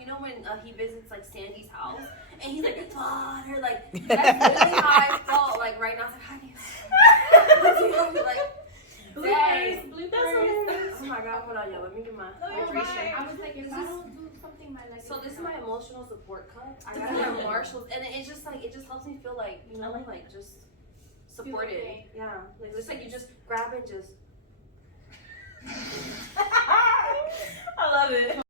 you know when he visits like Sandy's house and he's like, Father, like that's literally how I felt. Like right now, it's like, like, dang. Oh my God, hold on, y'all. Let me get my hydration. I was like, if I don't do something, my legs. So this is my emotional support cup. I got it at Marshall's, and it's just like it just helps me feel like like just supported. Okay. Yeah, like it's like you just grab it, just. I love it.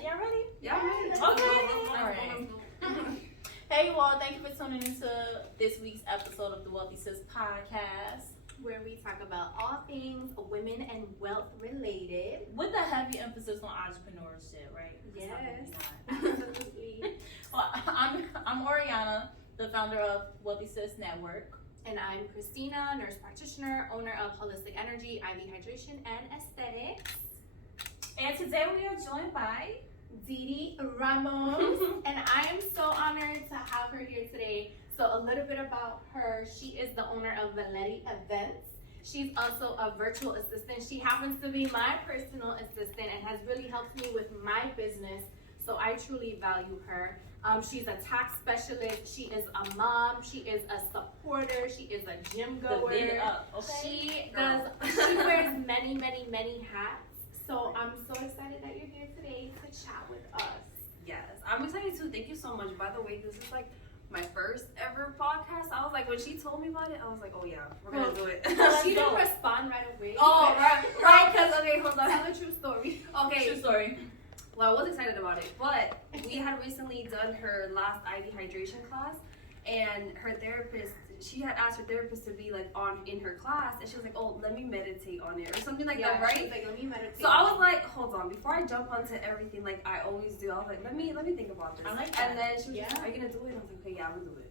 Y'all ready? Yeah, I'm ready. Okay. All right. Hey, you all. Thank you for tuning into this week's episode of the Wealthy Sis podcast, where we talk about all things women and wealth related, with a heavy emphasis on entrepreneurship, right? Yes, absolutely. Well, I'm Oriana, the founder of Wealthy Sis Network. And I'm Cristina, nurse practitioner, owner of Holistic Energy, IV Hydration, and Aesthetics. And today we are joined by Didi Ramos. And I am so honored to have her here today. So a little bit about her. She is the owner of Valetti Events. She's also a virtual assistant. She happens to be my personal assistant and has really helped me with my business. So I truly value her. She's a tax specialist. She is a mom. She is a supporter. She is a gym goer. Okay. She wears many, many, many hats. So I'm so excited that you're here today to chat with us. Yes, I'm excited too. Thank you so much. By the way, this is like my first ever podcast. I was like, when she told me about it, I was like, oh yeah, we're gonna do it. She didn't respond right away. Oh, right, because, okay, hold on. Tell a true story. Okay. True story. Well, I was excited about it, but we had recently done her last IV hydration class, and her therapist, she had asked her therapist to be like in her class, and she was like, oh, let me meditate on it, or something like that, right? She was like, let me meditate. So I was like, hold on, before I jump onto everything like I always do, I was like, let me think about this. I like that. And then she was like, are you gonna do it? And I was like, okay, yeah, I'm gonna do it.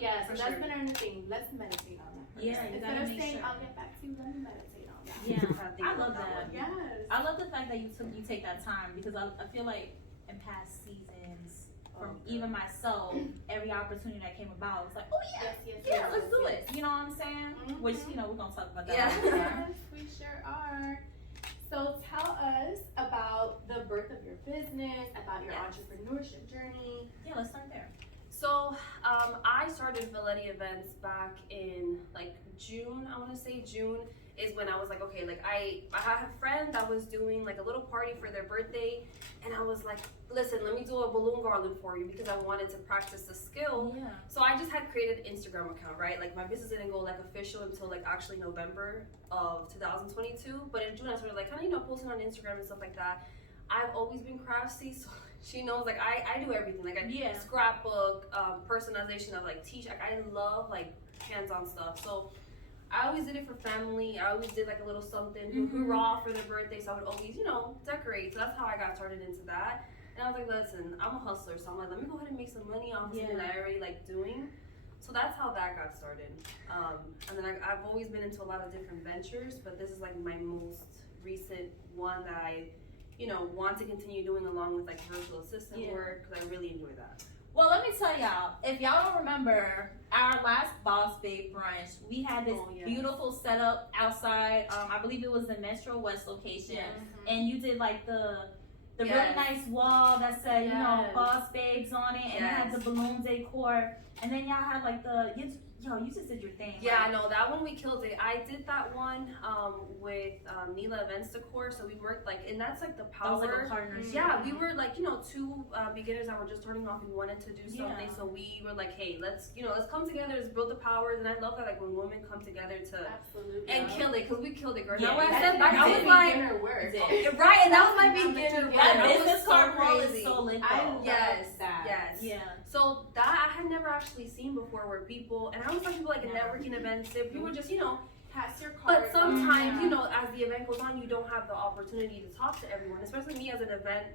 Yeah, so For that's sure. been our thing. Let's meditate on that. Yeah, you instead gotta of make saying, sure. I'll get back to you, let me meditate on that. Yeah, I love that. Yes. I love the fact that you take that time, because I feel like in past seasons, from even myself, every opportunity that came about, it's like, oh yeah, let's do it. You know what I'm saying? Mm-hmm. Which, you know, we're gonna talk about that. Yeah. Yes, we sure are. So tell us about the birth of your business, about your entrepreneurship journey. Yeah, let's start there. So I started Valetti Events back in like June. I want to say June is when I was like, okay, like I had a friend that was doing like a little party for their birthday, and I was like, listen, let me do a balloon garland for you, because I wanted to practice the skill. Yeah. So I just had created an Instagram account, right? Like my business didn't go like official until like actually November of 2022, but in June I started like kind of posting on Instagram and stuff like that. I've always been crafty, so she knows like I do everything. Like I scrapbook, personalization of like t-shirt. Like, I love like hands-on stuff. So I always did it for family. I always did like a little something, hoorah for their birthday. So I would always, decorate. So that's how I got started into that. And I was like, listen, I'm a hustler, so I'm like, let me go ahead and make some money off something that I already like doing. So that's how that got started. And then I've always been into a lot of different ventures, but this is like my most recent one that I want to continue doing, along with like virtual assistant work, because I really enjoy that. Well, let me tell y'all, if y'all don't remember our last Boss Babe brunch, we had this beautiful setup outside. I believe it was the Metro West location, and you did like the really nice wall that said, Boss Babes on it, and it had the balloon decor, and then y'all had like you just did your thing. Yeah, right? no, that one we killed it. I did that one with Nila Events Decor, so we worked like, and that's like the power. That was like a partnership. Yeah, we were like, two beginners that were just starting off and wanted to do something, so we were like, hey, let's come together, let's build the powers, and I love that like when women come together to and kill it, because we killed it, girl. Yeah, now when I said that, I was like, right, and that was my beginner work. That was business so card roll crazy. is so lit. I love that. Yes. Yeah. So that I had never actually seen before, where people, and I always tell people like in networking events, if people just, pass your card. but sometimes, as the event goes on, you don't have the opportunity to talk to everyone, especially me as an event,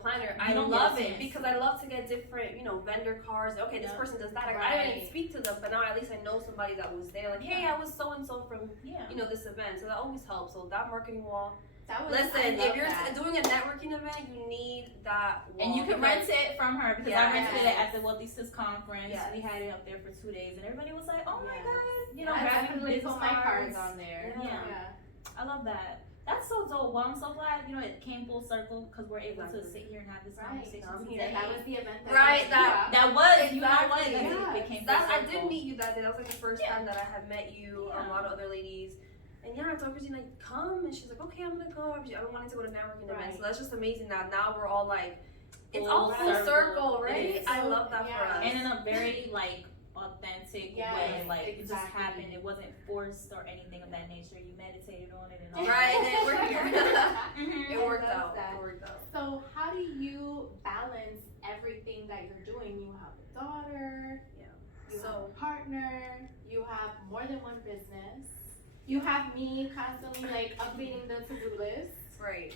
planner. I love it because I love to get different, vendor cards. Okay, this person does that. I didn't speak to them, but now at least I know somebody that was there. Like, hey, I was so and so from, this event. So that always helps. So that marketing wall. Listen, if you're doing a networking event, you need that wall. And you can rent it from her, because I rented it at the Wealthy Sis conference. We had it up there for 2 days, and everybody was like, oh my God, grabbing definitely business put my cards cards. on there. Yeah. I love that. That's so dope. Well, I'm so glad, it came full circle because we're able to sit here and have this conversation today. That was the event. That was, you know what? Exactly. It became full That's, I circle. did meet you that day. That was like the first time that I had met you. A lot of other ladies. And I told Christina, like, come. And she's like, okay, I'm going to go. I've been wanting to go to networking events. So that's just amazing that now we're all like, it's all full circle, right? I love that for us. And in a very, like, authentic way. Like, it just happened. It wasn't forced or anything of that nature. You meditated on it and all right, and we're here. It worked out. So how do you balance everything that you're doing? You have a daughter, you have a partner, you have more than one business, you have me constantly like updating the to-do list. Right.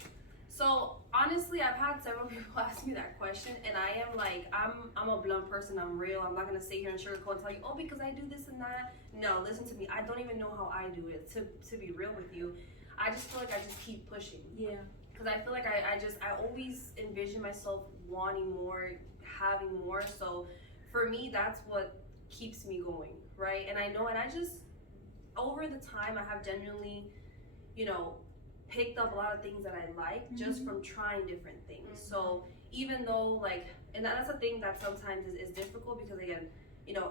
So honestly, I've had several people ask me that question, and I am like, I'm a blunt person. I'm real. I'm not gonna sit here and sugarcoat and tell you, oh, because I do this and that. No, listen to me. I don't even know how I do it. To be real with you, I just feel like I just keep pushing. Yeah. Because I feel like I always envision myself wanting more, having more. So for me, that's what keeps me going, right? And I know, and I just over the time, I have genuinely, picked up a lot of things that I like just from trying different things. So even though and that's a thing that sometimes is difficult because again,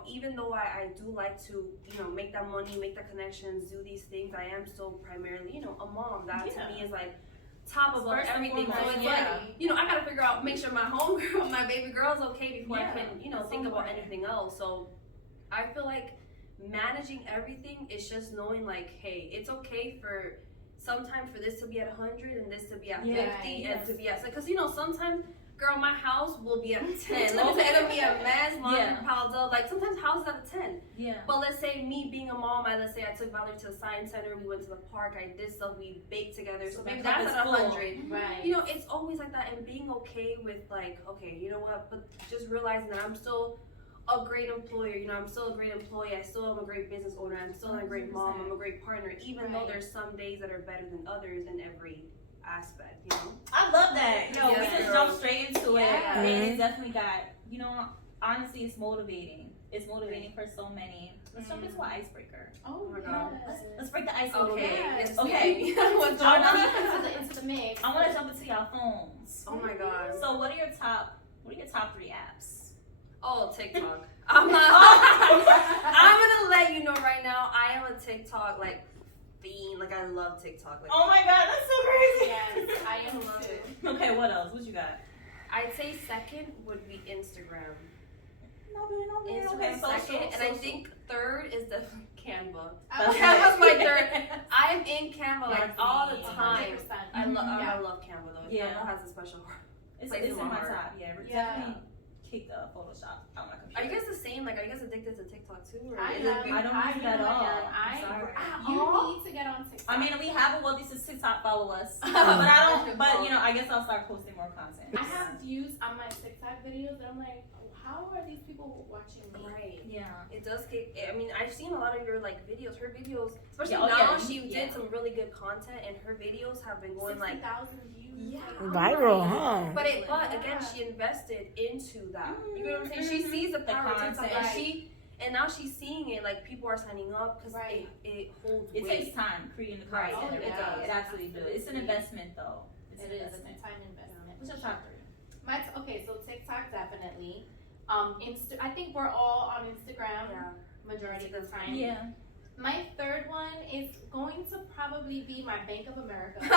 even though I do like to, make that money, make the connections, do these things, I am still primarily, a mom. That to me is like top of everything. So it's like, I gotta figure out, make sure my homegirl, my baby girl's okay before I can, think about anything else. So I feel like managing everything is just knowing like, hey, it's okay for sometimes for this to be at 100 and this to be at 50 and to be at, because sometimes, girl, my house will be at 10. Let me say it'll be a mess, laundry piled up. Like sometimes houses at a 10. Yeah. But let's say me being a mom, let's say I took Valerie to the science center, we went to the park, I did stuff, we baked together. So maybe that's at 100. Right. It's always like that, and being okay with like, okay, you know what? But just realizing that I'm still a great employer, I'm still a great employee, I still am a great business owner, I'm still a great mom, I'm a great partner, even though there's some days that are better than others in every aspect, I love that. We just jumped straight into it. And it definitely got, honestly, it's motivating. It's motivating for so many. Let's jump into an icebreaker. Oh my God. Let's break the ice a little bit. Okay. Into the mix. I want to jump into y'all phones. Oh my God. So what are your top 3 apps? Oh, TikTok. I'm gonna let you know right now, I am a TikTok fiend. I love TikTok. Oh my God, that's so crazy. Yes, I am too. Okay, what else? What you got? I'd say second would be Instagram. No, man. Instagram Okay, second, and I think third is definitely Canva. Canva's my third. I'm in Canva all the time. 100%. I love Canva though. Canva has a special It's in my top. Definitely kick the Photoshop out my computer. Are you guys the same? Are you guys addicted to TikTok too? Or I don't use it at all. You need to get on TikTok. I mean, we have a Well This Is TikTok, follow us. But I don't. But I guess I'll start posting more content. I have views on my TikTok videos, and I'm like, how are these people watching me? Right. Yeah. It does kick. I mean, I've seen a lot of your videos. Her videos, especially now, she did some really good content, and her videos have been going 60,000 views. Yeah. Viral, huh? But again, she invested into that. You know what I'm saying? She sees the power of TikTok, and now she's seeing it. People are signing up because it holds weight. It takes time creating the content. It does. It absolutely does. It's an investment, though. It's an time investment. What's your top 3? Okay, so TikTok definitely. I think we're all on Instagram majority of the time. Yeah. My third one is going to probably be my Bank of America. Money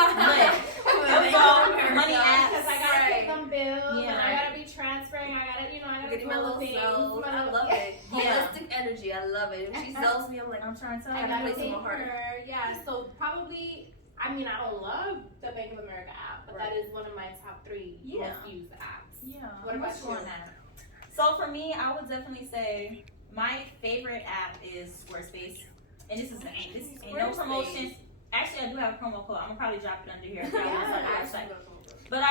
apps. Because I gotta pay some bills, and I gotta be transferring. I gotta do my little sells. I love it. Holistic energy. I love it. When she sells me, I'm like, I'm trying to tell her. I gotta pay her. Yeah. So probably. I mean, I don't love the Bank of America app, but that is one of my top 3 most used apps. Yeah. What about you? So for me, I would definitely say my favorite app is Squarespace. And this ain't no promotions. Actually, I do have a promo code. I'm gonna probably drop it under here if y'all want to start the website. But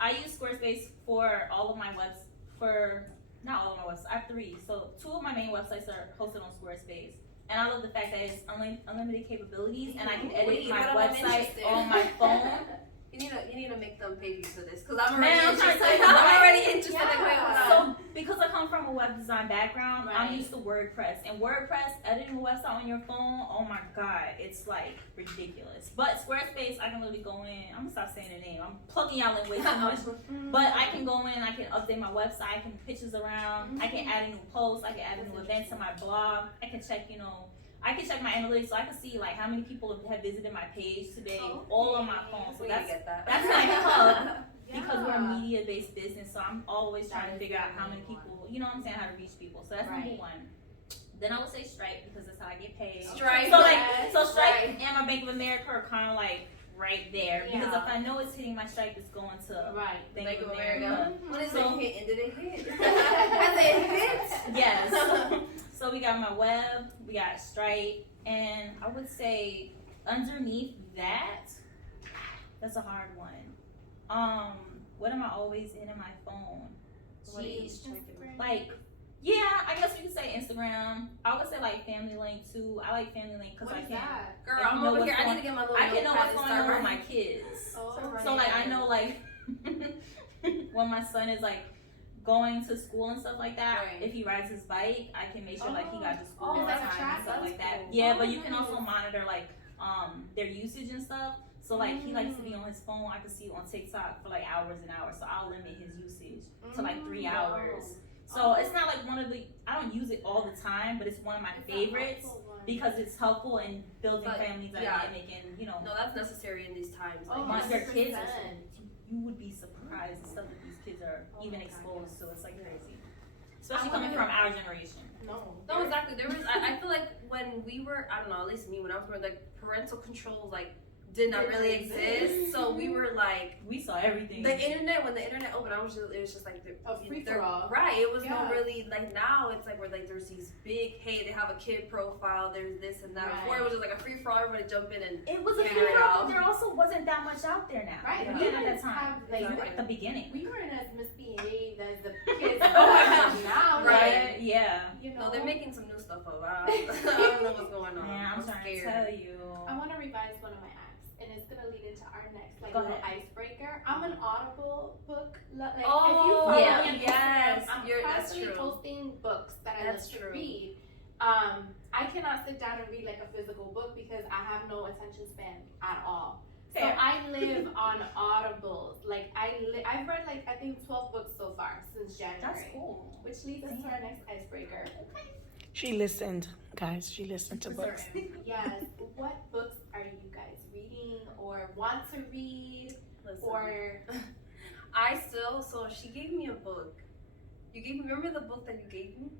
I use Squarespace for all of my not all of my websites. I have 3. So 2 of my main websites are hosted on Squarespace. And I love the fact that it's unlimited capabilities, and I can edit my website on my phone. You need to make them pay you for this because I'm Man, already I'm trying to interested. tell you, I'm right? already interested. Yeah. Like, wait, hold on. So because I come from a web design background, I'm Right. used to WordPress. And WordPress, editing a website on your phone, oh my god, it's like ridiculous. But Squarespace, I can literally go in. I'm gonna stop saying the name. I'm plugging y'all in way too much. But I can go in, I can update my website, I can put pictures around, I can add a new post, I can add a new event to my blog. I can check, I can check my analytics so I can see like how many people have visited my page today, all on my phone. So We that's get that. my hub. Because we're a media-based business, so I'm always trying to figure out how many people, how to reach people. So that's number one. Then I would say Stripe because that's how I get paid. Stripe. So Stripe and my Bank of America are kind of like right there because if I know it's hitting my Stripe, it's going to Bank of America. When is So- it hit? And did it hit? Has it hit? Yes. So we got my web, we got Stripe, and I would say underneath that, that's a hard one. What am I always in my phone? Jeez. Like, yeah, I guess you could say Instagram. I would say like Family Link too. I like Family Link because I can. Girl, I can I'm know over what's here. I going- need to get my little I can know what's notepad going and on with start my writing. kids. Oh, So like I know like when my son is like going to school and stuff like that, Right. if he rides his bike, I can make sure like he got to school Oh, on that's time track, and stuff that's like that. cool. Yeah, Oh, but you can also nice. monitor like their usage and stuff. So like he likes to be on his phone. I can see on TikTok for like hours and hours. So I'll limit his usage to like 3 hours. So it's not like one of the, I don't use it all the time, but it's one of my favorites because it's helpful in building But, family yeah. dynamic and No, that's necessary in these times. Oh, once their kids are 100%. you would be surprised the stuff that these kids are Oh even my God, exposed yes. to. It's like crazy. Especially I coming wonder- from our generation. No, exactly. There was. I feel like when we were, I don't know, at least me, when I was growing, like parental controls, like did not Didn't really exist. exist. So we were like We saw everything. the internet. When the internet opened, it was just like A free-for-all. Right. It was Yeah. no really like now. It's like where like there's these big. Hey, they have a kid profile. There's this and that. Right. Before it was just like a free for all. Everybody jump in and It was a Figure it free out. but there also wasn't that much out there now. Right. Yeah. We Again, at didn't that time. have, like, We were at the beginning. We weren't as misbehaved as the kids Oh my are gosh. now. Right. Yeah. no, they're making some new stuff up. I don't know what's going on. Man, I'm trying scared. to tell you. I want to revise one of my acts, and it's gonna lead into our next Go little ahead. icebreaker. I'm an Audible book. Like, if you Oh, follow yeah, me on yes, Instagram, I'm that's constantly true. posting books that I That's love to true. read. I cannot sit down and read like a physical book because I have no attention span at all. So Fair. I live on Audibles. Like I've read like I think 12 books so far since January. That's cool. Which leads us to our next icebreaker. She listened, guys. She listened to books. Yes. What books are you guys reading or want to read Listen. or so she gave me a book. Remember the book that you gave me?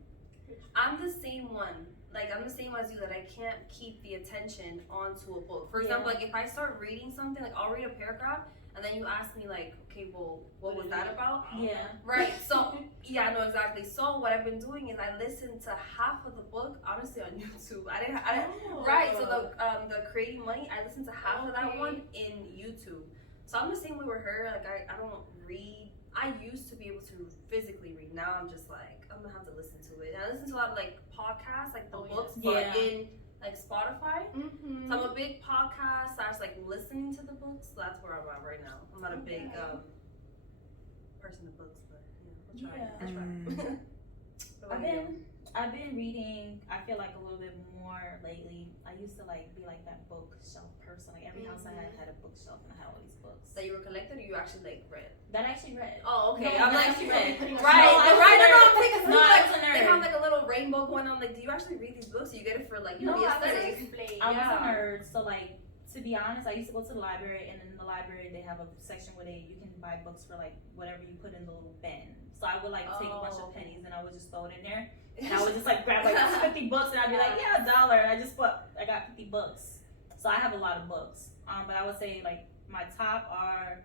I'm the same one. Like, I'm the same as you, that I can't keep the attention onto a book. For example, like, if I start reading something, like, I'll read a paragraph, and then you ask me, like, okay, well, what was that about? Yeah. Right, so, yeah, no, exactly. So, what I've been doing is I listened to half of the book, honestly, on YouTube. I didn't right, so the Creating Money, I listened to half of that Okay. one in YouTube. So, I'm the same way with her. Like, I don't read. I used to be able to physically read. Now I'm just like, I'm gonna have to listen to it. And I listen to a lot of like podcasts, like the books, but Yeah. in like Spotify. Mm-hmm. So I'm a big podcast. I was like listening to the books. So that's where I'm at right now. I'm not a big person of books, but yeah, I'll try. What about you? I've been reading, I feel like a little bit more lately. I used to like be like that bookshelf person. Like every house I had a bookshelf and I had all these books. That you were collected, or you actually like read? That I actually read. Oh, okay. No, I'm that like, actually read. right, No, I was right. a nerd. I'm thinking, No, I like, was a they nerd. have like a little rainbow going on. Like, do you actually read these books? Or you get it for like, you know, the No, I was aesthetic? I was a nerd, so like to be honest, I used to go to the library, and in the library they have a section where you can buy books for like whatever you put in the little bin. So I would like take a bunch of pennies and I would just throw it in there. And I would just like grab like 50 books and I'd be like, yeah, $1. And I got 50 books. So I have a lot of books. But I would say like my top are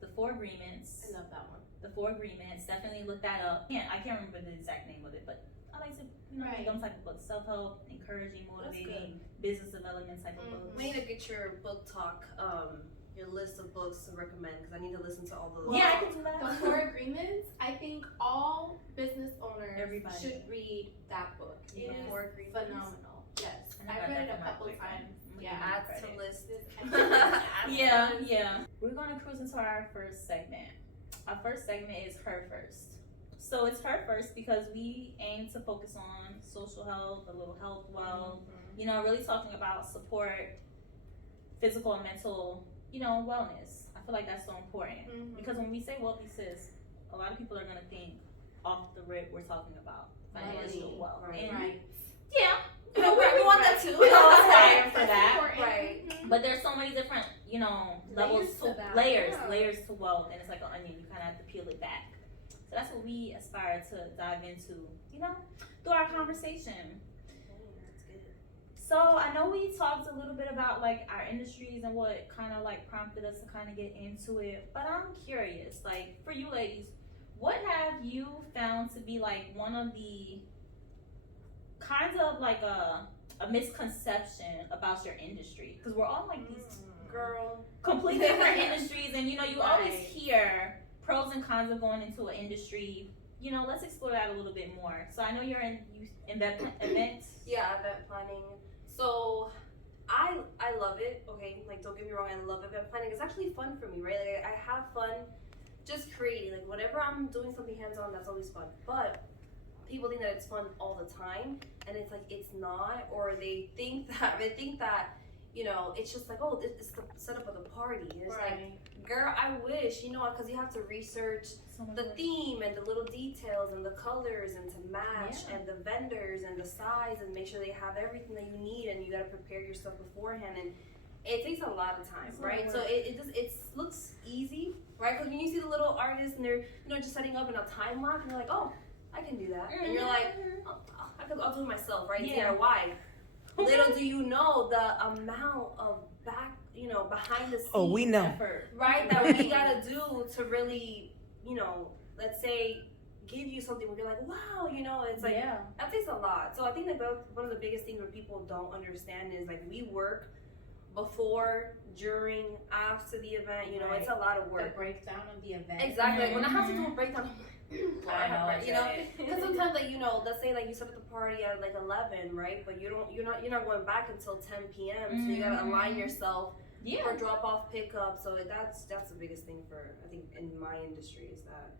The Four Agreements. I love that one. The Four Agreements. Definitely look that up. I can't remember the exact name of it, but I like to read those type of books. Self-help, encouraging, motivating, business development type of books. We need to get your book talk, your list of books to recommend, because I need to listen to all those. Yeah, I can do that. The Four Agreements, I think all business owners Everybody should read that book. It Yeah. is Four Agreements. phenomenal. Yes. And I I got read that it a from my couple boyfriend. times. put Yeah, you on Add credit. to list. Yeah. We're gonna cruise into our first segment. Our first segment is her first. So it's her first because we aim to focus on social health, a little health wealth, you know, really talking about support, physical and mental, you know, wellness. I feel like that's so important because when we say wealthy sis, a lot of people are gonna think off the rip we're talking about financial wealth. Right. And Right. yeah, You know, we want that too. we all aspire for That's that. important. Right. But there's so many different, you know, levels Layers to that, layers, yeah. layers to wealth, and it's like an onion. You kind of have to peel it back. So that's what we aspire to dive into, you know, through our conversation. That's good. So I know we talked a little bit about like our industries and what kind of like prompted us to kind of get into it. But I'm curious, like for you ladies, what have you found to be like one of the kinds of like a misconception about your industry? Because we're all like these Girl. completely different industries, and you know you always Right. hear pros and cons of going into an industry. You know, let's explore that a little bit more. So I know you're in events. Yeah, event planning. So I love it. Okay, like don't get me wrong, I love event planning. It's actually fun for me, right? Like I have fun just creating. Like whenever I'm doing something hands-on, that's always fun. But people think that it's fun all the time, and it's like it's not, or they think that you know it's just like, oh, it's the setup of the party. And it's like, girl, I wish, you know, because you have to research the theme and the little details and the colors and to match and the vendors and the size and make sure they have everything that you need, and you got to prepare yourself beforehand, and it takes a lot of time, right? So it looks easy, right? Because when you see the little artists and they're, you know, just setting up in a time lock, and you're like, oh, I can do that, and you're like, oh, I'll do it myself, right? Yeah. DIY. Little do you know the amount of behind the scenes we know. effort. right, that we gotta do to really, you know, let's say give you something where you're like, wow, you know, it's like that takes a lot. So I think that one of the biggest things where people don't understand is like we work before, during, after the event. You know, it's a lot of The work. breakdown of the event. Exactly. Like when I have to do a breakdown, I know, you know, because sometimes like, you know, let's say like you set up the party at like 11, right? But you're not going back until 10 p.m. So you gotta align yourself for drop off, pickup. So that's the biggest thing for, I think, in my industry is that.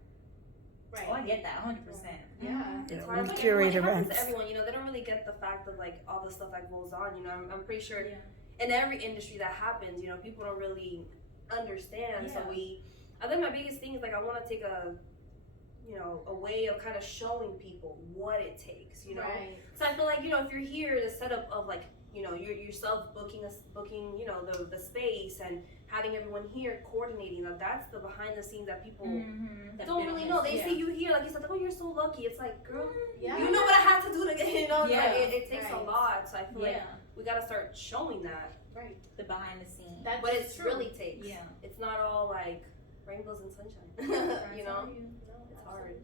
Right. Oh, I get that 100%. Yeah. It's Yeah, hard. we Like, curate it happens events. to everyone, you know, they don't really get the fact of like all the stuff that goes on. You know, I'm pretty sure in every industry that happens, you know, people don't really understand. So I think my biggest thing is like I want to take a way of kind of showing people what it takes, you know. Right. So I feel like, you know, if you're here, the setup of like, you know, yourself booking, you know, the space and having everyone here coordinating, that's the behind the scenes that people don't really know. They see you here, like you said, oh, you're so lucky. It's like, girl, you know what I had to do to get, you know, it's like, it takes a lot. So I feel like we gotta start showing that. Right. The behind the scenes. But it's true. really takes. Yeah. It's not all like rainbows and sunshine. You know? It's hard.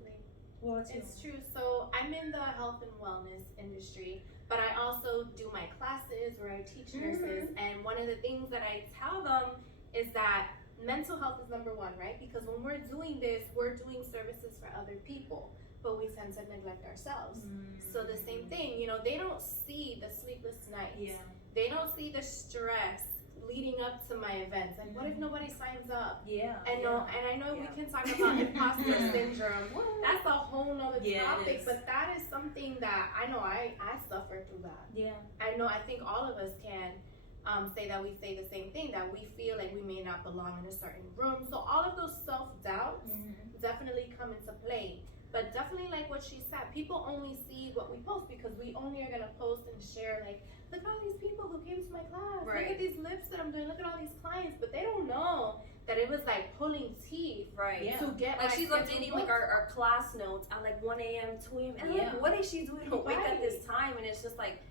Well, It's true. So I'm in the health and wellness industry, but I also do my classes where I teach nurses. And one of the things that I tell them is that mental health is number one, right? Because when we're doing this, we're doing services for other people, but we tend to neglect ourselves. So the same thing, you know, they don't see the sleepless nights. Yeah. They don't see the stress leading up to my events. And what if nobody signs up? Yeah. And I know we can talk about imposter syndrome. That's a whole nother topic, but that is something that I know I suffer through that. Yeah. I think all of us can say that we say the same thing, that we feel like we may not belong in a certain room. So all of those self-doubts definitely come into play. But definitely like what she said, people only see what we post because we only are gonna post and share like, look at all these people who came to my class. Look at these lips that I'm doing. Look at all these clients. But they don't know that it was like pulling teeth to get like my she's updating like our class notes at like 1 a.m., 2 a.m. And like, what is she doing awake at this time? And it's just like,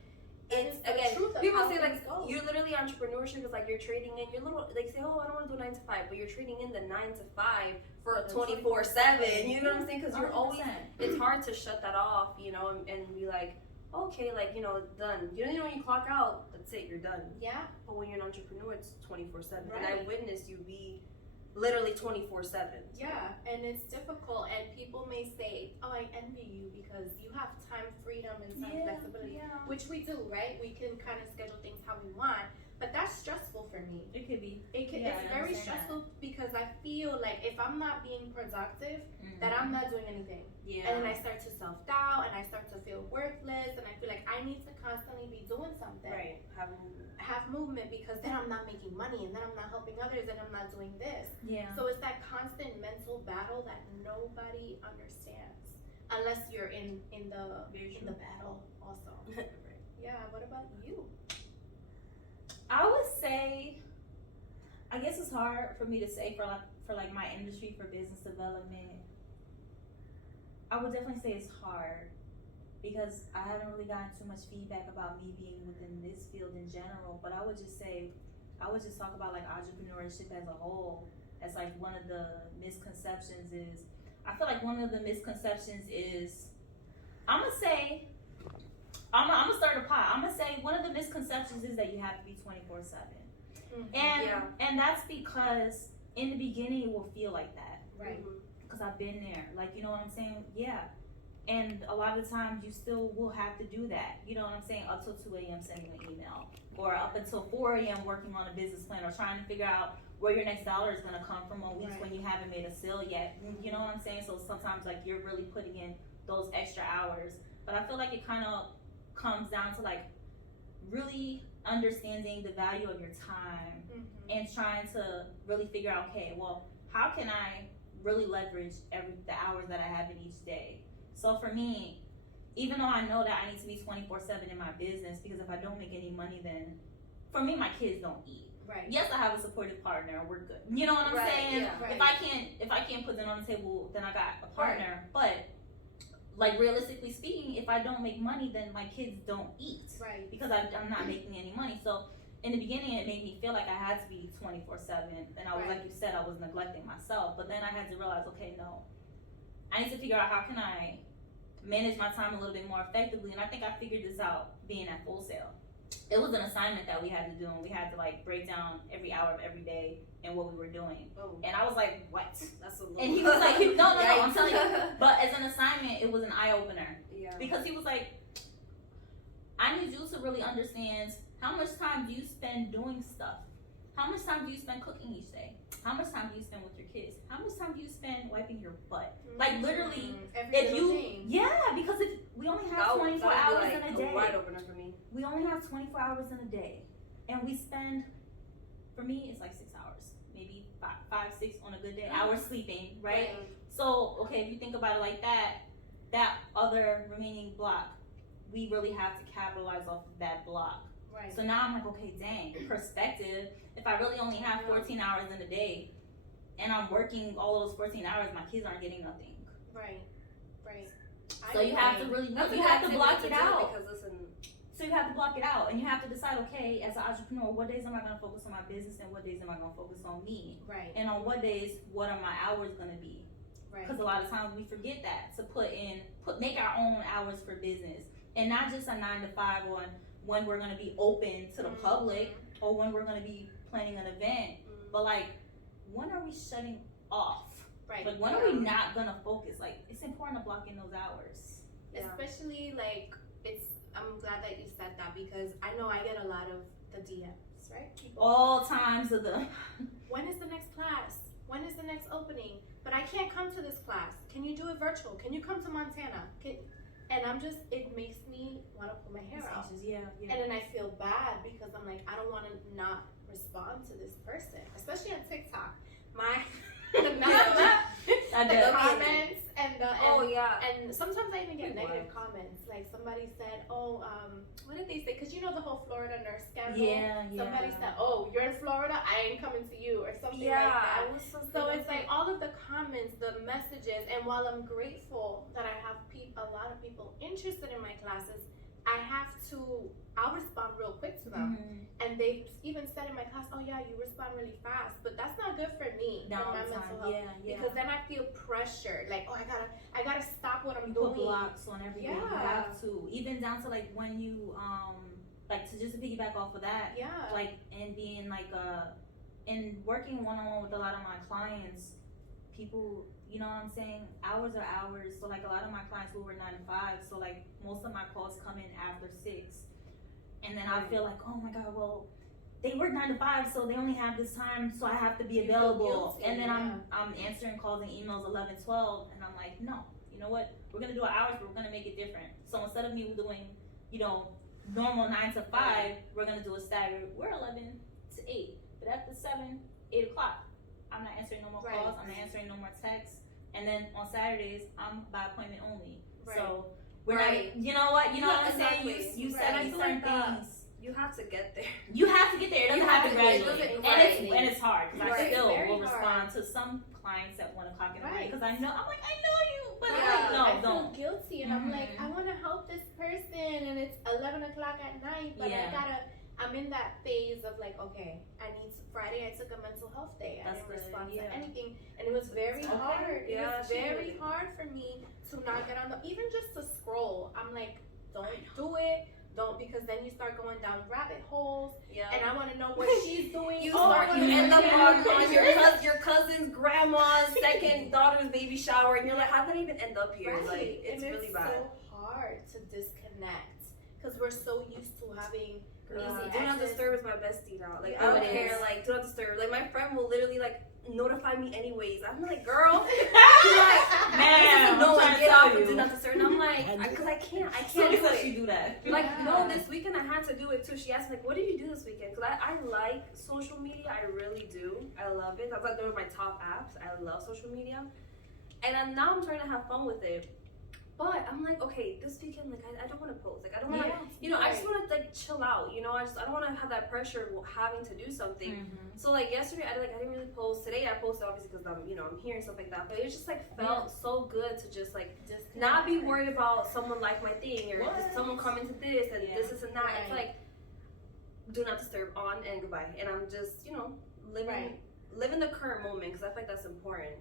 it's again, people say like you're literally entrepreneurship is like you're trading in your little, they say, oh, I don't want to do 9 to 5, but you're trading in the 9 to 5 for 24/7. You know what I'm saying? Because you're always, it's hard to shut that off, you know, and be like, okay, like, you know, done. You know, when you clock out, that's it, you're done. Yeah. But when you're an entrepreneur, it's 24/7. Right. And I witnessed you be literally 24/7. Yeah, and it's difficult, and people may say, oh, I envy you because you have time freedom and time flexibility, which we do, right? We can kind of schedule things how we want. But that's stressful for me. It could be. It's Yeah, I very understand stressful because I feel like if I'm not being productive, that I'm not doing anything. Yeah. And then I start to self-doubt and I start to feel worthless and I feel like I need to constantly be doing something. Right. Have movement because then I'm not making money and then I'm not helping others and I'm not doing this. Yeah. So it's that constant mental battle that nobody understands unless you're in the battle also. Yeah, what about you? I would say, I guess it's hard for me to say for my industry, for business development. I would definitely say it's hard because I haven't really gotten too much feedback about me being within this field in general. But I would just talk about like entrepreneurship as a whole. As like one of the misconceptions is, I feel like one of the misconceptions is, I'm gonna start a pot. I'm gonna say one of the misconceptions is that you have to be 24/7, and that's because in the beginning it will feel like that, Right. Because I've been there, like, you know what I'm saying? Yeah. And a lot of the times you still will have to do that, you know what I'm saying? Up till 2 a.m. sending an email, or up until 4 a.m. working on a business plan, or trying to figure out where your next dollar is gonna come from on weeks when you haven't made a sale yet. You know what I'm saying? So sometimes like you're really putting in those extra hours. But I feel like it kind of comes down to like really understanding the value of your time and trying to really figure out, okay, well, how can I really leverage the hours that I have in each day? So for me, even though I know that I need to be 24/7 in my business, because if I don't make any money, then for me, my kids don't eat. Right. Yes, I have a supportive partner. We're good. You know what I'm saying? Yeah. Right. If I can't put that on the table, then I got a partner. But like realistically speaking, if I don't make money, then my kids don't eat. Right. Because I'm not making any money. So in the beginning, it made me feel like I had to be 24/7, and I was like you said, I was neglecting myself. But then I had to realize, okay, no, I need to figure out how can I manage my time a little bit more effectively. And I think I figured this out being at Full Sail. It was an assignment that we had to do, and we had to like break down every hour of every day and what we were doing. Oh. And I was like, what? That's a little. And he was like, no, I'm telling you. But as an assignment, it was an eye opener. Yeah. Because he was like, I need you to really understand how much time do you spend doing stuff? How much time do you spend cooking each day? How much time do you spend with your kids? How much time do you spend wiping your butt? Like literally, because if we only have 24 hours in a day. Wide opener for me. We only have 24 hours in a day, and we spend, for me, it's like 6 hours, maybe five, 6 on a good day. Hours sleeping, right? So, okay, if you think about it like that, that other remaining block, we really have to capitalize off of that block. Right. So now I'm like, okay, dang, perspective. If I really only have 14 hours in a day, and I'm working all of those 14 hours, my kids aren't getting nothing. Right. So you have to really, you have to block it out. Because listen. So you have to block it out, and you have to decide, okay, as an entrepreneur, what days am I going to focus on my business, and what days am I going to focus on me? Right. And on what days, what are my hours going to be? Right. Because a lot of times we forget that, to make our own hours for business, and not just a 9 to 5 on when we're going to be open to the public, or when we're going to be planning an event, but like, when are we shutting off? Right. Like, when are we not going to focus? Like, it's important to block in those hours. Especially like, I'm glad that you said that because I know I get a lot of the DMs, right? People, all times of the. When is the next class? When is the next opening? But I can't come to this class. Can you do it virtual? Can you come to Montana? And it makes me want to pull my hair out. Yeah. And then I feel bad because I'm like, I don't want to not respond to this person, especially on TikTok. The comments and sometimes I even get negative comments. Like somebody said, what did they say? Because you know the whole Florida nurse scandal. Yeah. Somebody said, you're in Florida, I ain't coming to you, or something like that. So it's like all of the comments, the messages, and while I'm grateful that I have a lot of people interested in my classes, I'll respond real quick to them. And they even said in my class, you respond really fast, but that's not good for me, for my mental health. Because then I feel pressure, like, I gotta stop what I'm doing. Put blocks on everything. You have to, even down to like when you like to just piggyback off of that. Like, and being like and working one-on-one with a lot of my clients, people, you know what I'm saying, hours are hours. So like a lot of my clients will work 9 to 5, so like most of my calls come in after 6, and then I feel like, oh my god, well, they work 9 to 5, so they only have this time, so I have to be available. guilty, And then I'm answering calls and emails 11, 12, and I'm like, no, you know what? We're gonna do our hours, but we're gonna make it different. So instead of me doing, normal 9 to 5, we're gonna do a staggered. We're 11 to 8, but after 7, 8 o'clock, I'm not answering no more calls. I'm not answering no more texts. And then on Saturdays, I'm by appointment only. Right. So we're not. You know what? You know what I'm saying? You said I these feel certain like things. you have to get there. You have to get there. It doesn't have to graduate. Right. And it's hard. 'Cause I Right. still Very will hard. respond to some clients at 1 o'clock in the morning Right. because I know you, but Yeah. I'm like, no, I feel don't. guilty, and I'm like, Mhm. I want to help this person, and it's 11 o'clock at night, but Yeah. I'm in that phase of like, okay, Friday I took a mental health day. I That's didn't good, respond yeah. to anything, and it was very Okay. hard. Yeah, It was very hard for me to not get on even just to scroll. I'm like, don't do it. Don't, because then you start going down rabbit holes, Yeah. and I want to know what she's doing. You Oh, end up yeah. on your cousin's grandma's second daughter's baby shower, and you're like, how did I even end up here? Right. Like, it's and really it's bad. so hard to disconnect because we're so used to having Do easy not access. disturb is my bestie now. Like, Yeah, I don't it care. is. Like, do not disturb. Like, my friend will literally like notify me anyways. I'm like, girl, she's like, Man, no, I'm trying to get tell off and do you. not disturb. And I'm like, because I can't So do because it. you do that. Like, Yeah. no, this weekend I had to do it too. She asked me, like, what did you do this weekend? Because I like social media. I really do. I love it. That's like one of my top apps. I love social media. And now I'm trying to have fun with it. But I'm like, okay, this weekend, like, I don't want to post. Like, I don't want to, I just want to, like, chill out. I don't want to have that pressure of having to do something. Mm-hmm. So, like, yesterday, I didn't really post. Today, I posted, obviously, because I'm here and stuff like that. But it just, like, felt so good to just, like, not be worried about someone like my thing or just someone coming to this and this and that. Right. It's like, do not disturb, on and goodbye. And I'm just, living the current moment because I feel like that's important.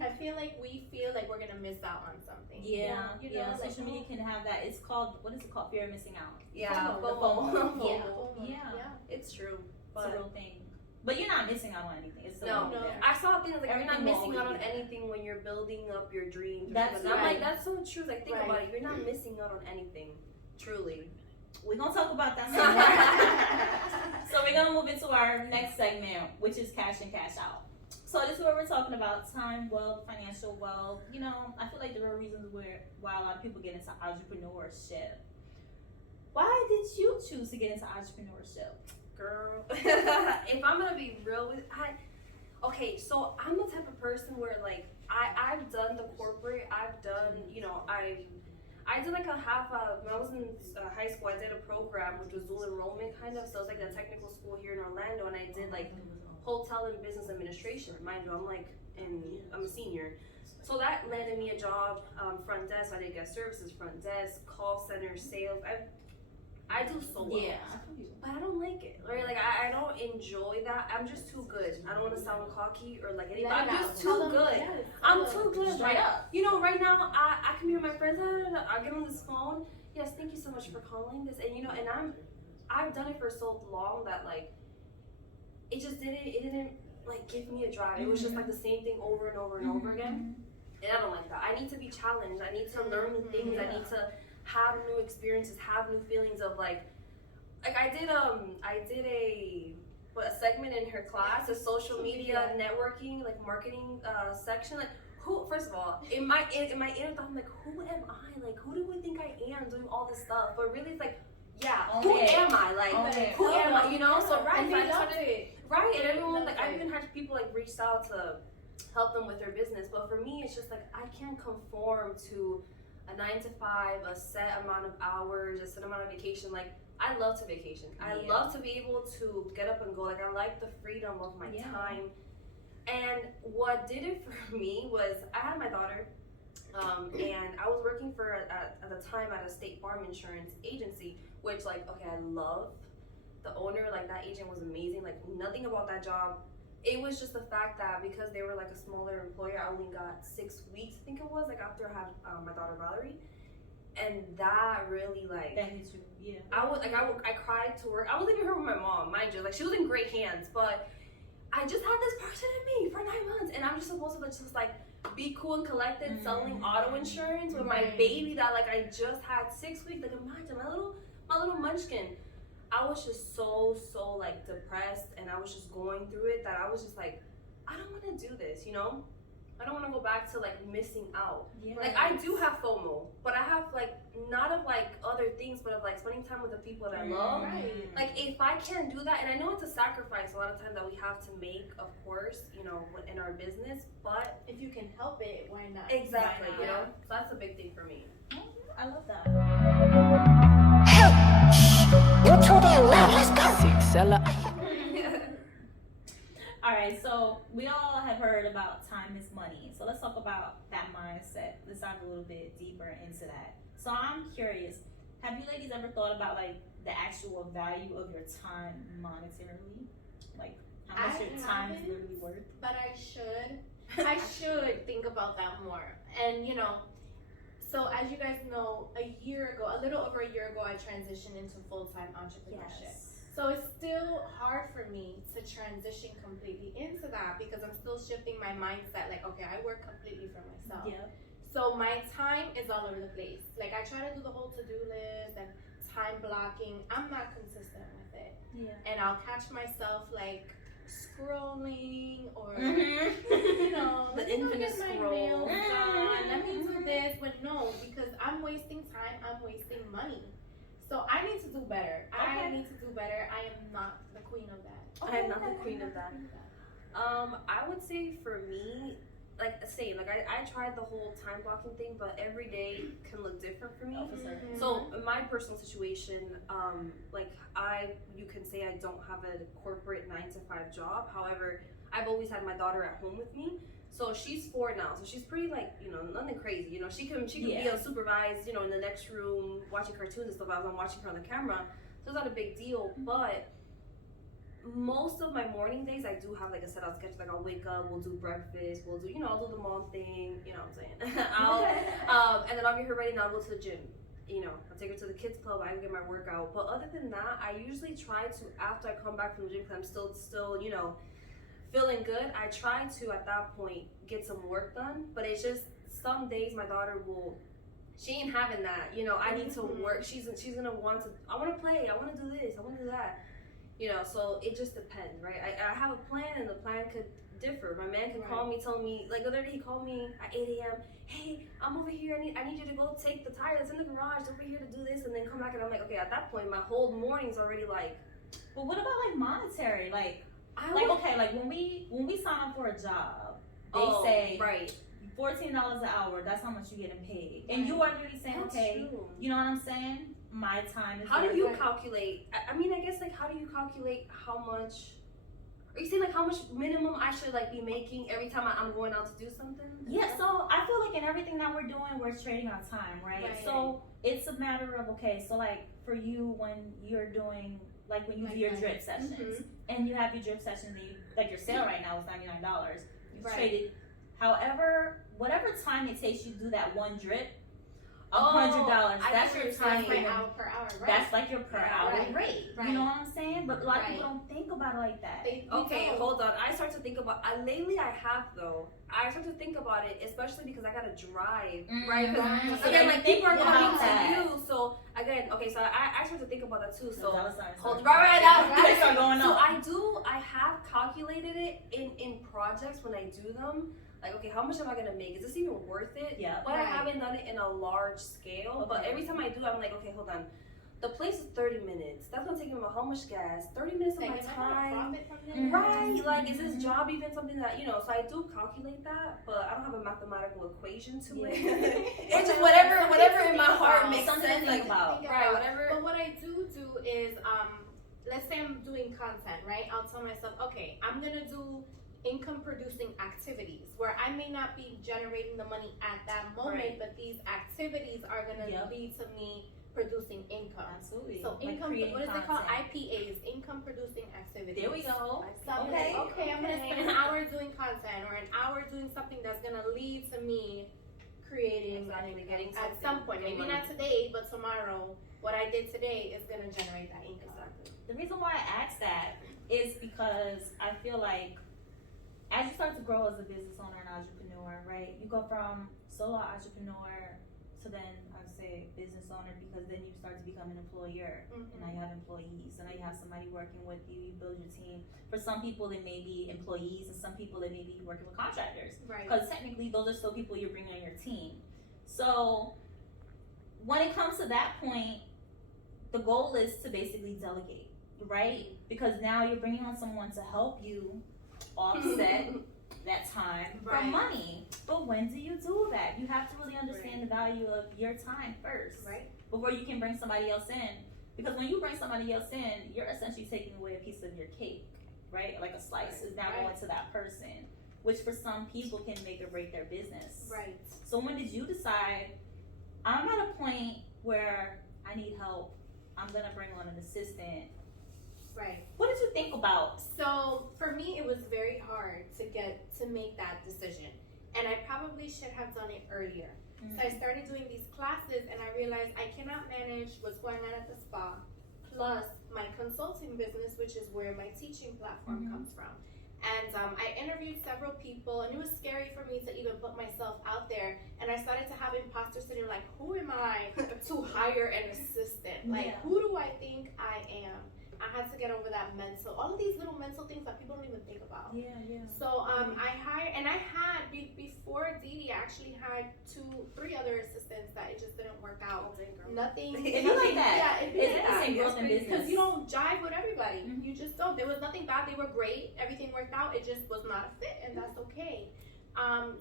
I feel like we feel like we're gonna miss out on something. Yeah, You know, like, social media can have that. It's called, what is it called? Fear of missing out. Yeah, FOMO. FOMO. Yeah. It's true. It's But a real thing. But you're not missing out on anything. It's still no, there. I saw things like you're not Everything will missing out on always be there. anything when you're building up your dreams. That's I'm like, right. that's so true. Like, think Right. about it. You're not missing out on anything. Truly. We're going to talk about that some more. So we're going to move into our next segment, which is cash in, cash out. So this is where we're talking about time, wealth, financial wealth. I feel like there are reasons why a lot of people get into entrepreneurship. Why did you choose to get into entrepreneurship? Girl. If I'm going to be real with okay, so I'm the type of person where, like, I've done the corporate, I've done, I did like when I was in high school, I did a program which was dual enrollment kind of, so it's like a technical school here in Orlando, and I did like hotel and business administration. Mind you, I'm a senior. So that landed me a job, front desk. I did guest services, front desk, call center, sales. I do so well. Yeah. But I don't like it, right? Like, I don't enjoy that. I'm just too good. I don't want to sound cocky or like anything, but I'm just too good. I'm too good. Straight Like, up. right now, I can hear my friends, I get on this phone. Yes, thank you so much for calling this. And, and I've done it for so long that, like, it didn't, like, give me a drive. It was just, like, the same thing over and over and over again. And I don't like that. I need to be challenged. I need to learn new things. I need to have new experiences, have new feelings of, like I did a segment in her class, a social media networking, like, marketing section. Like, who, first of all, in my inner thought, I'm like, who am I? Like, who do we think I am doing all this stuff? But really, it's like, who am I? Like, who am I? So right, And they loved it. Right, and everyone, like, I've even had people, like, reach out to help them with their business. But for me, it's just like, I can't conform to a 9 to 5, a set amount of hours, a set amount of vacation. Like, I love to vacation. I love to be able to get up and go. Like, I like the freedom of my time. And what did it for me was I had my daughter, and I was working for at the time at a State Farm insurance agency, which, like, okay, I love the owner. Like, that agent was amazing. Like, nothing about that job. It was just the fact that because they were, like, a smaller employer, I only got 6 weeks, I think it was, like, after I had my daughter Valerie. And that really, like, That hits you, yeah. I cried to work. I was leaving her with my mom, mind you. Like, she was in great hands, but I just had this person in me for 9 months, and I'm just supposed to just, like, be cool and collected, selling auto insurance with my baby that, like, I just had 6 weeks. Like, imagine my little munchkin. I was just so like depressed, and I was just going through it that I was just like, I don't want to do this, you know? I don't want to go back to like missing out. Yeah. Like I do have FOMO, but I have like not of like other things, but of like spending time with the people that I love. Right. Like if I can't do that, and I know it's a sacrifice a lot of times that we have to make, of course, you know, in our business, but If you can help it, why not? exactly, Why you not? know, so that's a big thing for me. I love that. You're too damn loud. Let's go. Six seller. All right, so we all have heard about time is money. So let's talk about that mindset. Let's dive a little bit deeper into that. So I'm curious, have you ladies ever thought about like the actual value of your time monetarily? Like how much your time is really worth? But I should think about that more. And you know, so as you guys know, a little over a year ago, I transitioned into full-time entrepreneurship. Yes. So it's still hard for me to transition completely into that because I'm still shifting my mindset. Like, okay, I work completely for myself. Yeah. So my time is all over the place. Like I try to do the whole to-do list and time blocking. I'm not consistent with it. Yeah. And I'll catch myself like scrolling or Mm-hmm. you know, The let me go infinite get my scroll. nails done, let me do this, but no, because I'm wasting time, I'm wasting money. So I need to do better. I Okay. need to do better. I am not the queen of that. I am not the queen of that. I would say for me, like same, like I tried the whole time blocking thing, but every day can look different for me. Oh, for certain. Mhm. So in my personal situation, like you can say I don't have a corporate 9-to-5 job. However, I've always had my daughter at home with me. So she's 4 now, so she's pretty like, you know, nothing crazy. You know, she can be Yeah. unsupervised, you know, in the next room watching cartoons and stuff as I'm watching her on the camera. So it's not a big deal, but most of my morning days I do have like a set out schedule. Like I'll wake up, we'll do breakfast, we'll do, you know, I'll do the mom thing, you know what I'm saying? And then I'll get her ready and I'll go to the gym. You know, I'll take her to the kids club, I can get my workout. But other than that, I usually try to, after I come back from the gym, because I'm still, you know, feeling good, I try to at that point get some work done. But it's just some days my daughter she ain't having that. You know, I need to work. She's gonna want to, I want to play, I want to do this, I want to do that. You know, so it just depends, right? I have a plan, and the plan could differ. My man can call me, tell me, like the other day he called me at 8 a.m. Hey, I'm over here. I need you to go take the tire that's in the garage over here to do this, and then come back. And I'm like, okay. At that point, my whole morning's already like. But what about like monetary? Like okay, like when we sign up for a job, they say right. $14 an hour. That's how much you're getting paid, and you are really saying, That's okay, true. you know what I'm saying? My time is. How do worth you it. calculate? I mean, I guess like how do you calculate how much? Are you saying like how much minimum I should like be making every time I'm going out to do something? Yeah, so I feel like in everything that we're doing, we're trading our time, right? Right. So it's a matter of, okay, so like for you, when you're doing, like when you do your drip sessions, and you have your drip sessions, and you, like your sale right now is $99, you Right. traded, however, whatever time it takes you to do that one drip, Oh, $100, I that's get your what you're time. saying. per hour, right? That's like your per hour Right. rate. Right. You know what I'm saying? But a lot of Right. people don't think about it like that. We Okay, don't. hold on. I start to think about. Lately, I have though. I start to think about it, especially because I gotta drive, right? 'Cause Right. again, like people are coming about that. to you, so again, okay. So I start to think about that too. So Dollar signs hold start- right now. They start going So up. I have calculated it in projects when I do them. Like, okay, how much am I gonna make? Is this even worth it? Yeah. But I Right. haven't done it in a large scale. But Okay. every time I do, I'm like, okay, hold on. The place is 30 minutes. That's gonna take me about how much gas? 30 minutes of Like, my am I gonna time. profit from this? Right, like is this job even something that, you know, so I do calculate that, but I don't have a mathematical equation to it. It's just whatever in my heart makes Something to sense. think Like, about. right, whatever. But what I do is, let's say I'm doing content, right? I'll tell myself, okay, I'm gonna do income producing activities where I may not be generating the money at that moment, Right. but these activities are gonna Yep. lead to me producing income. Absolutely. So Like income, creating what is it called? content. IPAs, income producing activities. There we go. So I'm Okay. like, okay, I'm gonna spend an hour doing content or an hour doing something that's gonna lead to me creating Exactly, an getting income at something, some point. getting Maybe money. not today, but tomorrow. What I did today is gonna generate that income. Exactly. The reason why I asked that is because I feel like as you start to grow as a business owner and entrepreneur, right? You go from solo entrepreneur to then I would say business owner because then you start to become an employer, and now you have employees, so now you have somebody working with you. You build your team. For some people, it may be employees, and some people it may be working with contractors. Right. Because technically, those are still people you're bringing on your team. So when it comes to that point, the goal is to basically delegate, right? Because now you're bringing on someone to help you offset that time Right. from money. But when do you do that? You have to really understand the value of your time first, Right. before you can bring somebody else in. Because when you bring somebody else in, you're essentially taking away a piece of your cake, right? Like a slice is now going to that person, which for some people can make or break their business. Right. So when did you decide, I'm at a point where I need help, I'm gonna bring on an assistant? Right. What did you think about? So for me, it was very hard to make that decision, and I probably should have done it earlier. So I started doing these classes, and I realized I cannot manage what's going on at the spa, plus my consulting business, which is where my teaching platform comes from. And I interviewed several people, and it was scary for me to even put myself out there. And I started to have imposter syndrome, like, who am I to hire an assistant? Like, who do I think I am? I had to get over that all of these little mental things that people don't even think about. Yeah. So I hired, and I had, before Didi, I actually had 3 other assistants that it just didn't work out. Nothing. It be like that. Yeah, it be It's like the that. same growth in business. Because you don't jive with everybody. You just don't. There was nothing bad. They were great. Everything worked out. It just was not a fit, and that's okay.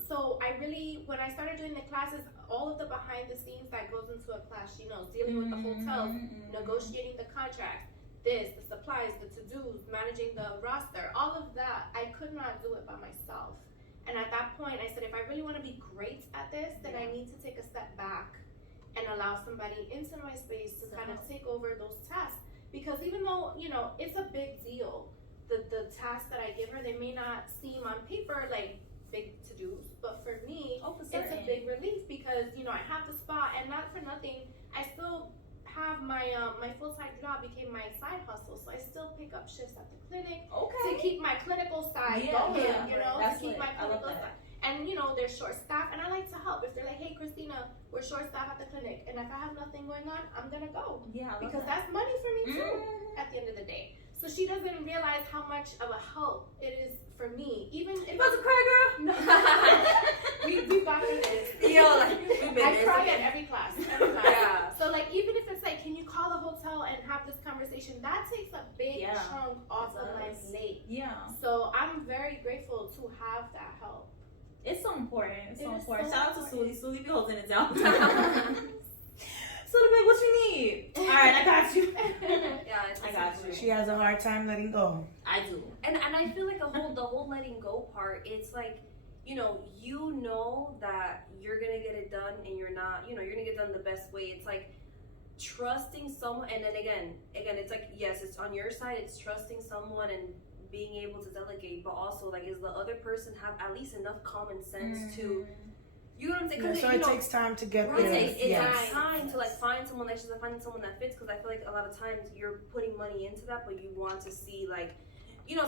So I really, when I started doing the classes, all of the behind the scenes that goes into a class, she knows, dealing with the hotels, negotiating the contracts, the supplies, the to-dos, managing the roster, all of that, I could not do it by myself. And at that point, I said, if I really want to be great at this, then I need to take a step back and allow somebody into my space to kind of take over those tasks. Because even though, it's a big deal, the tasks that I give her, they may not seem on paper like big to-dos, but for me, it's a big relief because, I have the spa, and not for nothing, I still have my full-time job became my side hustle, so I still pick up shifts at the clinic to keep my clinical side going, to keep my clinical side. And they're short staffed, and I like to help. If they're like, hey Christina, we're short staffed at the clinic, and if I have nothing going on, I'm gonna go. Because that's money for me too at the end of the day. So she doesn't realize how much of a help it is for me. Even if You about to cry, girl? No. we got through this. I cry at every class. Yeah. So even if it's like, can you call the hotel and have this conversation? That takes a big chunk off of my plate. Yeah. So I'm very grateful to have that help. It's so important. It's so It is important. so Shout out to important. Sully. Sully be holding it down. Sully, babe, what you need? All right, I got you. I got you. She has a hard time letting go. I do. And I feel like the whole letting go part, it's like, you know that you're gonna get it done, and you're not, you're gonna get it done the best way. It's like trusting someone, and then again, it's like, yes, it's on your side, it's trusting someone and being able to delegate, but also like, is the other person have at least enough common sense to, you know what I'm saying? Yeah, so it takes time to get Right, there. it Yes. takes time to like find someone that should find someone that fits, because I feel like a lot of times you're putting money into that, but you want to see like,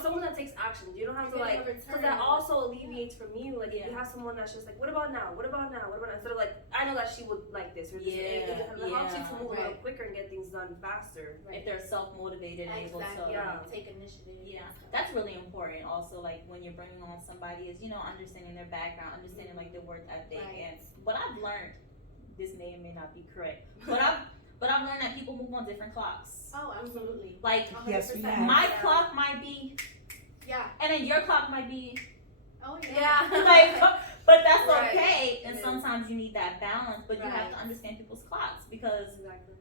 someone that takes action. You don't have to like, because that also alleviates from you. Like if you have someone that's just like, what about now? What about now? What about now? Instead of like, I know that she would like this, or this, it helps you to move a little quicker and get things done faster. If they're self-motivated and able to take initiative. Yeah, that's really important. Also, like when you're bringing on somebody, is understanding their background, understanding like their work ethic, and what I've learned. This may or may not be correct, but I've learned that people move on different clocks. Oh, absolutely. Like, Yes, we have. my clock might be, and then your clock might be, oh yeah. like, but that's Right. okay. And sometimes you need that balance, but you have to understand people's clocks, because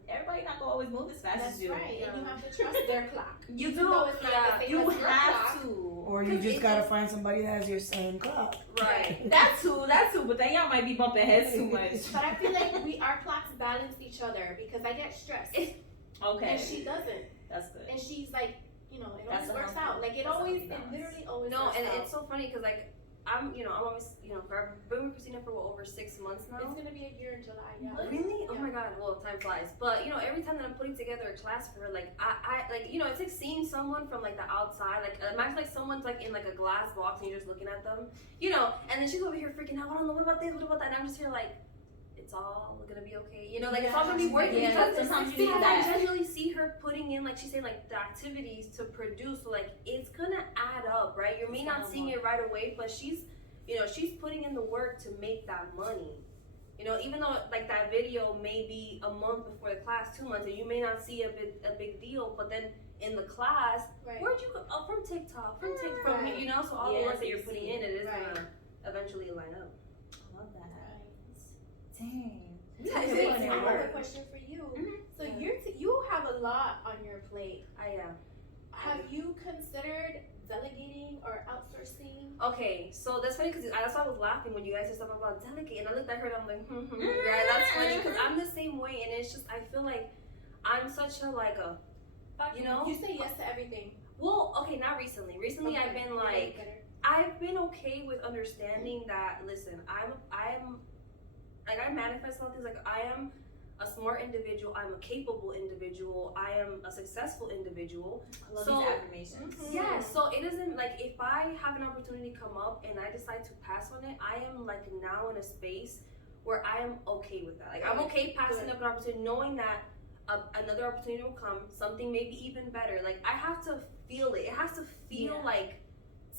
everybody not gonna always move as fast as you. That's right, and you have to trust their clock. You do. Though it's not the same You as your have clock. to. Or you just gotta find somebody that has your same clock. Right. That too, but then y'all might be bumping heads too much. But I feel like our clocks balance each other, because I get stressed. Okay. And she doesn't. That's good. And she's like, it That's always works a out. Like it literally always No, works and out. it's so funny because like I'm always I've been with Cristina for over 6 months now. It's gonna be a year in July. Yeah. Really? Oh Yeah. my god! Well, time flies. But every time that I'm putting together a class for her, like I like it's like seeing someone from like the outside. Like imagine like someone's like in like a glass box and you're just looking at them, and then she's over here freaking out. I don't know what about this, what about that, and I'm just here like, it's all gonna be okay. You know, like it's all gonna be worth it. Yeah, Because sometimes you need I that. genuinely see her putting in, like she's saying, like the activities to produce. So like it's gonna add up, right? You may not seeing it right away, but she's putting in the work to make that money. You know, even though like that video may be a month before the class, 2 months, and you may not see a big deal, but then in the class, where'd you go? Oh, from TikTok, from you know, so all the work that you're putting in, it is gonna eventually line up. I love that. Dang. I have a question for you. So you have a lot on your plate. I am. Have you considered delegating or outsourcing? Okay, so that's funny because that's why I was laughing when you guys said something about delegate, and I looked at her and I'm like, yeah, that's funny because I'm the same way, and it's just I feel like I'm such a you know. You say yes to everything. Well, okay, not recently. Recently, I've been like, I've been okay with understanding that. Listen, I'm like I manifest all things. Like I am a smart individual. I'm a capable individual. I am a successful individual. I love these affirmations. Yeah, so it isn't like if I have an opportunity come up and I decide to pass on it, I am like now in a space where I am okay with that. Like I'm okay passing up an opportunity, knowing that another opportunity will come, something maybe even better. Like I have to feel it. It has to feel like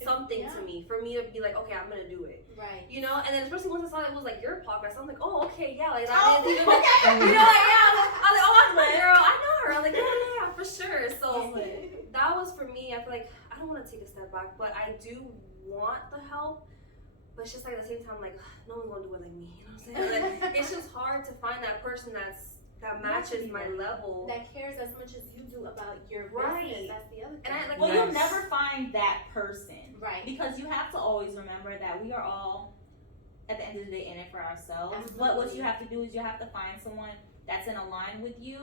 something to me for me to be like, okay, I'm gonna do it. Right. You know, and then especially once I saw it was like your podcast, I'm like, oh, okay, yeah, like that is even you know, like yeah, I was like, oh, my girl, I know her. I'm like, yeah, for sure. So that was for me. I feel like I don't want to take a step back, but I do want the help. But it's just like at the same time, like no one's gonna do it like me. You know what I'm saying? Like, it's just hard to find that person that matches my level, that cares as much as you do about your business. That's the other thing. And well, you'll never find that person, right? Because you have to always remember that we are all, at the end of the day, in it for ourselves. Absolutely. But what you have to do is you have to find someone that's in line with you,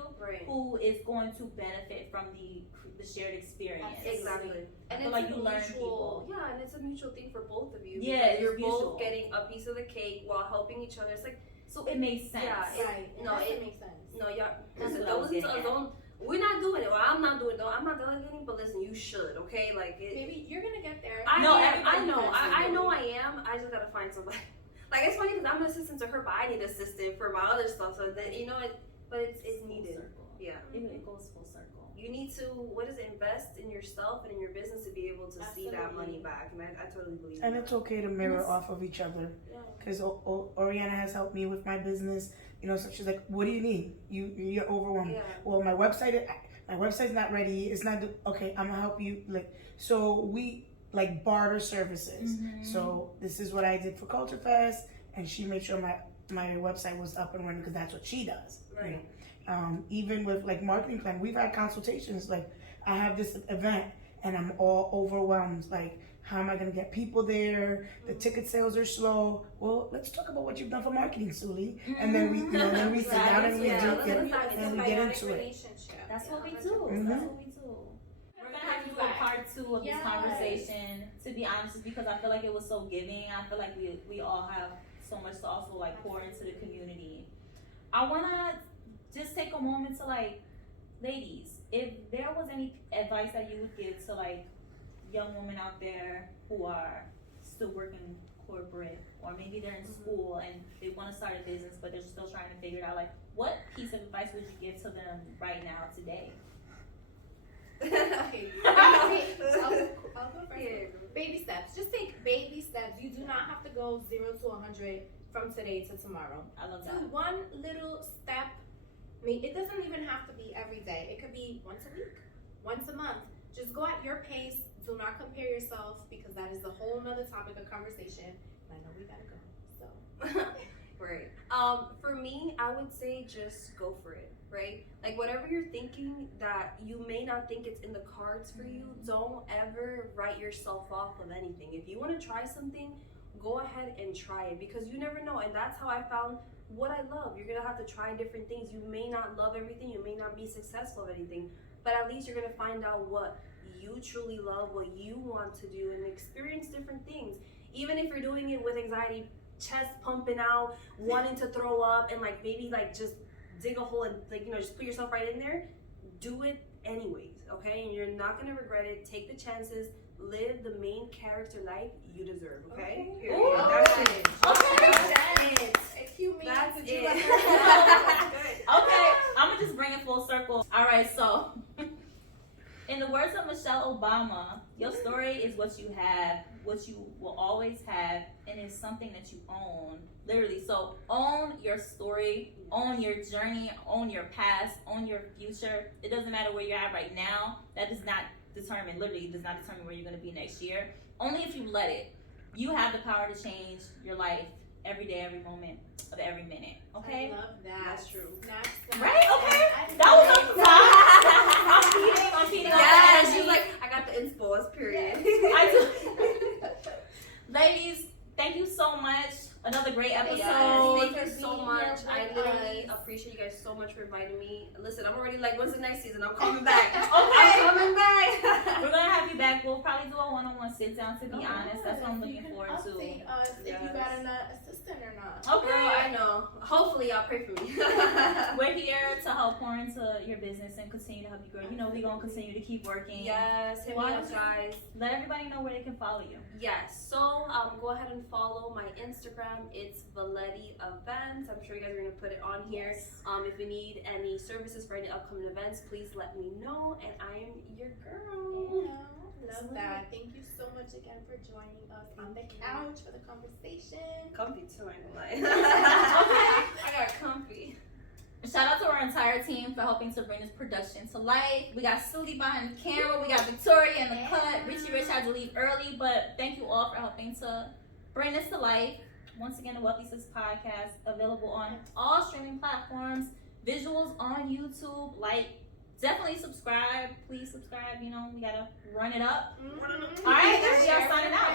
who is going to benefit from the shared experience. Exactly. And it's like a you learn mutual, yeah, and it's a mutual thing for both of you. Yeah, you're mutual. both getting a piece of the cake while helping each other. It's like so it makes sense. Yeah, it makes sense. No, y'all. That's Listen, what I was getting at. we're not doing it. Well, I'm not doing it. I'm not delegating. But listen, you should. Okay, like it. Baby, you're gonna get there. I know. I am. I just gotta find somebody. Like it's funny because I'm an assistant to her, but I need an assistant for my other stuff. So that you know it. But it's needed. Circle. Yeah. It goes full circle. You need to invest in yourself and in your business to be able to see that money back, and I totally believe. And it's okay to mirror off of each other, because Oriana has helped me with my business. You know, so she's like, "What do you need? You're overwhelmed. Yeah. Well, my website's not ready. It's not okay. I'm gonna help you. Like, so we like barter services. So this is what I did for Culture Fest, and she made sure my website was up and running because that's what she does. Right. You know? Even with like marketing plan, we've had consultations. Like, I have this event and I'm all overwhelmed. Like, how am I gonna get people there? The ticket sales are slow. Well, let's talk about what you've done for marketing, Suli. And then we sit down and we get into it. That's what we do. That's what we do. We're gonna have to do a part 2 of this conversation. To be honest, just because I feel like it was so giving. I feel like we all have so much to also like pour into the community. I wanna just take a moment to like, ladies, if there was any advice that you would give to like young women out there who are still working corporate, or maybe they're in school and they want to start a business but they're still trying to figure it out, like what piece of advice would you give to them right now today? Okay, I'll go first. Baby steps. Just take baby steps. You do not have to go 0 to 100 from today to tomorrow. I love that. Do one little step. I mean, it doesn't even have to be every day. It could be once a week, once a month. Just go at your pace. Do not compare yourself, because that is a whole nother topic of conversation. And I know we gotta go. So right. For me, I would say just go for it, right? Like whatever you're thinking that you may not think it's in the cards for you, don't ever write yourself off of anything. If you want to try something, go ahead and try it, because you never know. And that's how I found what I love. You're gonna have to try different things. You may not love everything, you may not be successful at anything, but at least you're gonna find out what you truly love, what you want to do, and experience different things. Even if you're doing it with anxiety, chest pumping out, wanting to throw up, and like maybe like just dig a hole and like just put yourself right in there, do it anyways, okay? And you're not gonna regret it. Take the chances. Live the main character life you deserve, okay? Period. Ooh. That's it. Okay. That's it. Excuse me. That's Would you it. like Okay, I'm gonna just bring it full circle. All right, so in the words of Michelle Obama, your story is what you have, what you will always have, and it's something that you own. Literally, so own your story, own your journey, own your past, own your future. It doesn't matter where you're at right now. That does not determine, literally does not determine where you're gonna be next year. Only if you let it. You have the power to change your life every day, every moment of every minute. Okay? I love that. That's true. Right? Okay. That was a I'm feeding on Yeah, that. she's like, I got the inspo, period. I do. Ladies, thank you so much. Another great episode. Yes, thank you for so being much. here I with literally us. appreciate you guys so much for inviting me. Listen, I'm already like, when's the next season? I'm coming back. Okay. I'm coming back. We're gonna have you back. We'll probably do a one-on-one sit down. To be honest, that's what I'm looking forward to. Update us if you got an assistant or not. Okay. Girl, I know. Hopefully, y'all pray for me. We're here to help pour into your business and continue to help you grow. You know, we're gonna continue to keep working. Yes, hit me Why up, don't you guys. Let everybody know where they can follow you. Yes, so go ahead and follow my Instagram. It's Valetti Events. I'm sure you guys are gonna put it on here. If you need any services for any upcoming events, please let me know. And I am your girl. Love that. Thank you so much again for joining us on the couch for the conversation. Comfy too, I ain't gonna lie. Okay. I got comfy. Shout out to our entire team for helping to bring this production to life. We got Sudi behind the camera. We got Victoria in the cut. Richie Rich had to leave early, but thank you all for helping to bring this to life. Once again, the Wealthy Sis Podcast, available on all streaming platforms, visuals on YouTube. Definitely subscribe. Please subscribe. You know, we gotta run it up. All right, we are signing out.